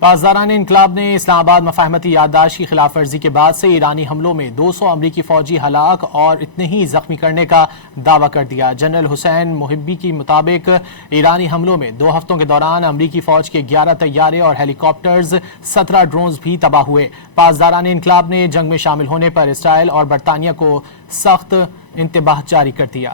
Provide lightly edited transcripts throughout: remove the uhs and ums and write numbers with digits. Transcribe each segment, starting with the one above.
پاسداران انقلاب نے اسلام آباد مفاہمتی یادداشت کی خلاف ورزی کے بعد سے ایرانی حملوں میں 200 امریکی فوجی ہلاک اور اتنے ہی زخمی کرنے کا دعویٰ کر دیا۔ جنرل حسین محبی کے مطابق ایرانی حملوں میں 2 ہفتوں کے دوران امریکی فوج کے 11 طیارے اور ہیلی کاپٹرز 17 ڈرونز بھی تباہ ہوئے۔ پاسداران انقلاب نے جنگ میں شامل ہونے پر اسرائیل اور برطانیہ کو سخت انتباہ جاری کر دیا۔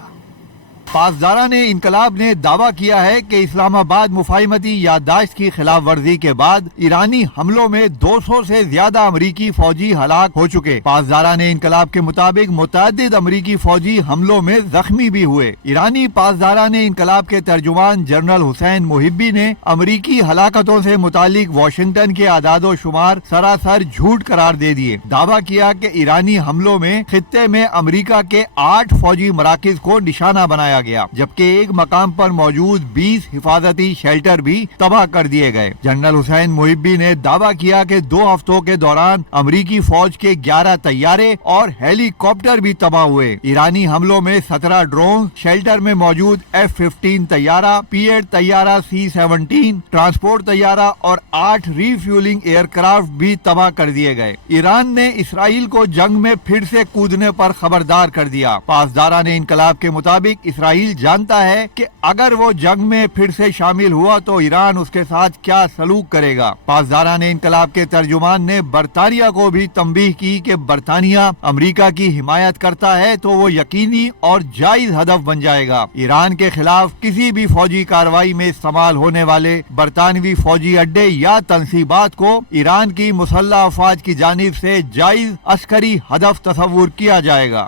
پاسداران انقلاب نے دعویٰ کیا ہے کہ اسلام آباد مفاہمتی یادداشت کی خلاف ورزی کے بعد ایرانی حملوں میں 200 سے زیادہ امریکی فوجی ہلاک ہو چکے۔ پاسداران انقلاب کے مطابق متعدد امریکی فوجی حملوں میں زخمی بھی ہوئے۔ ایرانی پاسداران انقلاب کے ترجمان جنرل حسین محبی نے امریکی ہلاکتوں سے متعلق واشنگٹن کے اعداد و شمار سراسر جھوٹ قرار دے دیے۔ دعویٰ کیا کہ ایرانی حملوں میں خطے میں امریکہ کے 8 فوجی مراکز کو نشانہ بنایا گیا، جبکہ ایک مقام پر موجود 20 حفاظتی شیلٹر بھی تباہ کر دیے گئے۔ جنرل حسین محبی نے دعویٰ کیا کہ 2 ہفتوں کے دوران امریکی فوج کے 11 طیارے اور ہیلی کاپٹر بھی تباہ ہوئے۔ ایرانی حملوں میں 17 ڈرون، شیلٹر میں موجود F-15 طیارہ، P-8 طیارہ، C-17 ٹرانسپورٹ طیارہ اور 8 ری فیولنگ ایئر کرافٹ بھی تباہ کر دیے گئے۔ ایران نے اسرائیل کو جنگ میں پھر سے کودنے پر خبردار کر دیا۔ پاسداران انقلاب کے مطابق اسرائیل جانتا ہے کہ اگر وہ جنگ میں پھر سے شامل ہوا تو ایران اس کے ساتھ کیا سلوک کرے گا۔ پاسداران انقلاب کے ترجمان نے برطانیہ کو بھی تنبیہ کی کہ برطانیہ امریکہ کی حمایت کرتا ہے تو وہ یقینی اور جائز ہدف بن جائے گا۔ ایران کے خلاف کسی بھی فوجی کارروائی میں استعمال ہونے والے برطانوی فوجی اڈے یا تنصیبات کو ایران کی مسلح افواج کی جانب سے جائز عسکری ہدف تصور کیا جائے گا۔